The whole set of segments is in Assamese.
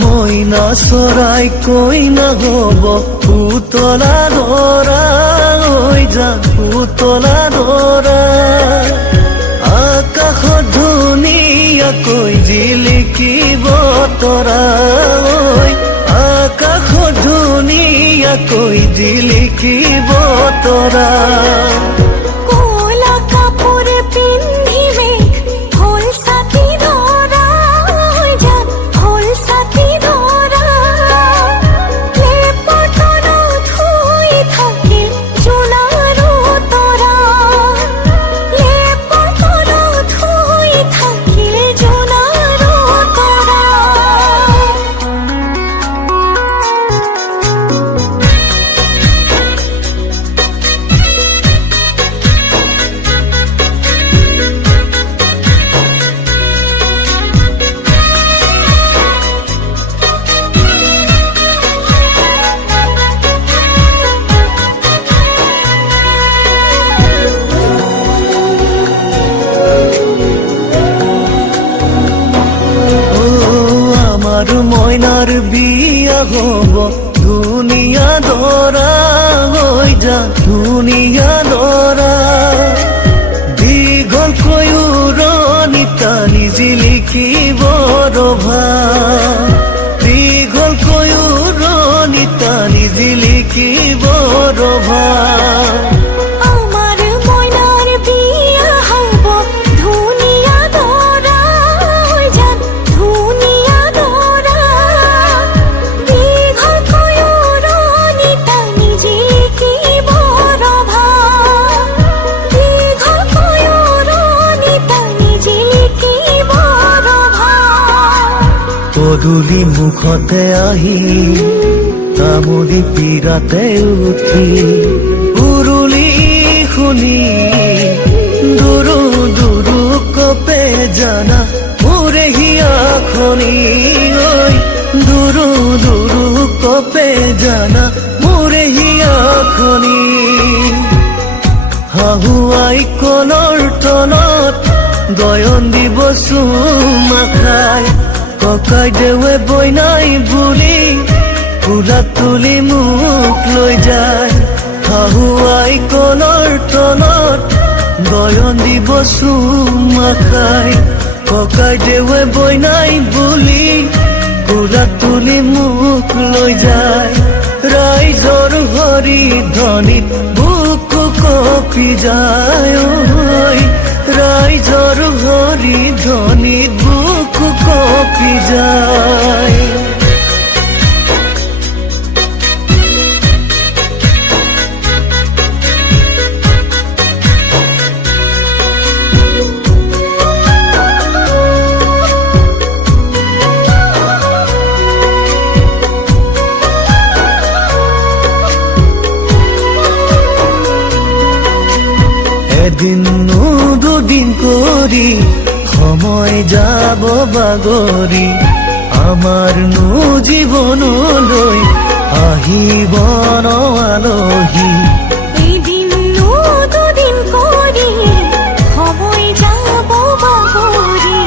মইনা চৰাই কইনা হব পুতলা ধৰা হৈ যা পুতলা ধৰা আকাশত ধুনীয়াকৈ জিলিকিব তৰা আকাশত ধুনীয়াকৈ জিলিকিব তৰা মইনাৰ বিয়া হব ধুনিয়া দৰা হৈ যা ধুনিয়া দৰা দীঘলকৈ উৰণি টানি জিলিকিব ৰভা দীঘলকৈ উৰণি টানি জিলিকিব ৰভা পদূলি মুখতে আহি তামুলি পীৰাতে উঠি উৰুলি শুনি দুৰু দুৰু কপে জানা মোৰে হিয়াখনি ঐ দুৰু দুৰু কপে জানা মোৰে হিয়াখনি হাহুৱাই কলৰ তলত গয়ন দিব চুমা খাই ককাই দেৱে বইনাই বুলি ফুলা তুলি মুখ লৈ যায় হাহুৱাই কলৰ তলত গয়ন দিব চুমা খাই ককাই দেৱে বইনাই বুলি ফুলা তুলি মুখ লৈ যায় ৰাইজৰ হৰি ধ্বনিত বুকু কঁপি যায় ৰাইজৰ হৰি ধ্বনিত বুকু কঁপি যায় এদিন দুদিন কৰি সময় যাব বাগৰি আমাৰ জীৱনলৈ আহিব ন আলহী এদিন দুদিন কৰি সময় যাব বাগৰি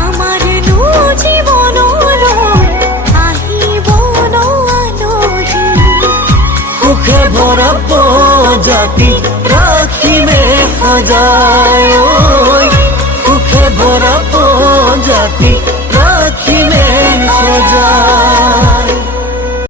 আমাৰ জীৱনলৈ আহিব ন আলহী সুখে ভৰা প্ৰজাতি ৰাখিমে সাজায় সুখে ভৰা প্ৰজাতি